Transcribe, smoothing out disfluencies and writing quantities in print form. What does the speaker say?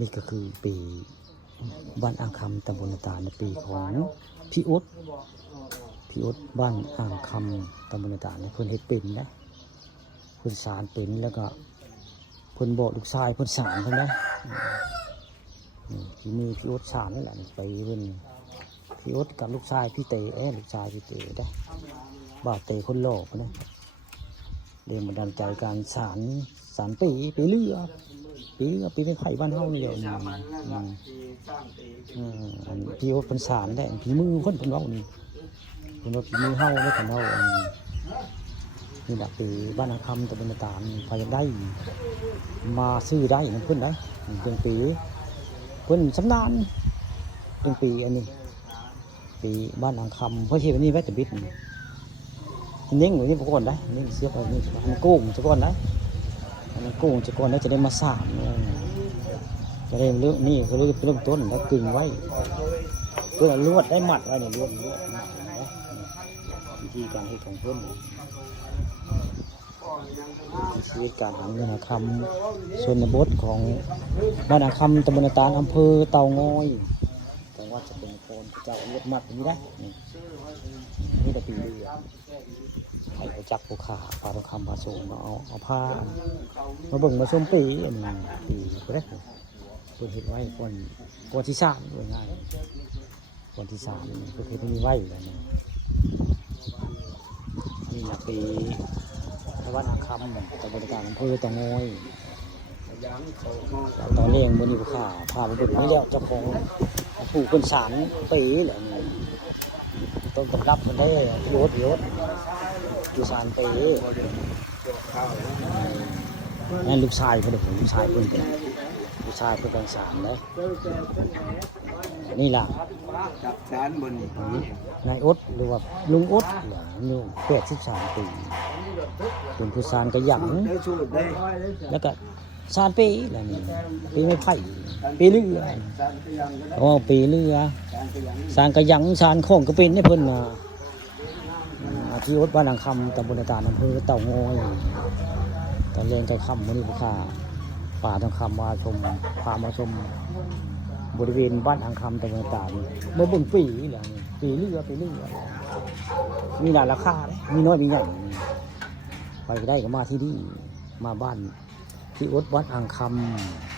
นี่ก็คือปีบ้านอ่างคำตำบลนาตาลในปีของพี่อุ๊ดบ้านอ่างคำตำบลนาตาลเพิ่นเฮ็ดเป็นนะเพิ่นสารเป็นแล้วก็เพิ่นบอกลูกชายเพิ่นสารเพิ่นนะที่มีพี่อุ๊ดสารนี่แหละไปเพิ่นพี่อุ๊ดกับลูกชายพี่เต๋ลูกชายพี่เต๋ได้บ่าวเต๋คนโลกนะเรียนบันดาลใจการสารปีเรือปีในไผ่บ้านเฮานี่แหละพี่อุ๊ดเพิ่นสารได้พี่มือเพิ่นเว้านี่เพิ่นว่าพี่มือเฮาแล้วเพิ่นเว้านี่แหละปีบ้านอ่างคำตำบลนาตาลพอจะได้มาซื้อได้นั่นเพิ่นได้เป็นปีเพิ่นสำนานเป็นปีอันนี้ปีบ้านอ่างคำเพราะที่วันนี้แวะแต่บิดนิ่งไว้นี่พวกคนได้นิ่งเสียบไปนี่มันกุ้งจะก่อนได้มันกุ้งจะก่อนแล้วจะได้มาสานจะได้เรื่องนี่คือเริ่มต้นแล้วกึ่งไว้เพื่อลวดได้หมัดไว้เนี่ยลวดวิธีการให้ของเพิ่นชีวิตการหาเงินคำส่วนบทของบ้านอ่างคำตำบลนาตาลอำเภอเต่างอยแต่ว่าจะเป็นคนเจ้าลวดมัดอย่างนี้ได้นี่แต่ปีเรือใครไปจับผู้ขาปลาทองคำปลาโสมเอาผ้ามาเบิ่งมาชมปีอันนี้ปีก็ได้เพิ่นเห็นไว้ก่อนที่สามด้วยง่ายก่อนที่สามเพิ่นเห็นมีไว้แล้วนี่แหละปีวัดอ่างคำตำบลนาตาลอำเภอเต่างอยตอนเลี้ยงบนนี้ผู้ขาพาไปเบิ่งนี่แล้วเจ้าของผู้คนสารปีแหละต้นตำรับมันได้ยศอยู่สารปีนั่นลูกชายเขาเด็กลูกชายเพิ่นเป็นสารเลยนี่ล่ะสารบนนายอ๊ดหรือว่าลุงอ๊ดอายุ83 ปีเป็นผู้สารกระหยังแล้วก็สารปีอะไรนี่ปีไม้ไผ่ปีเรือปีเรือสารกระหยังสารของก็เป็นให้เพิ่นมาที่วัดบ้านอ่างคำตำบลนาตาลอำเภอเต่างอยตอนเรียนใจค่ำวันนี้ผู้ข่าป่าทองคำมาชมพามาชมบริเวณบ้านอ่างคำตำบลนาตาลเมื่อบุญปีอะไรปีเรือมีหลายราคาเลยมีน้อยมีใหญ่ไปได้ก็มาที่นี่มาบ้านที่วัดอ่างคำ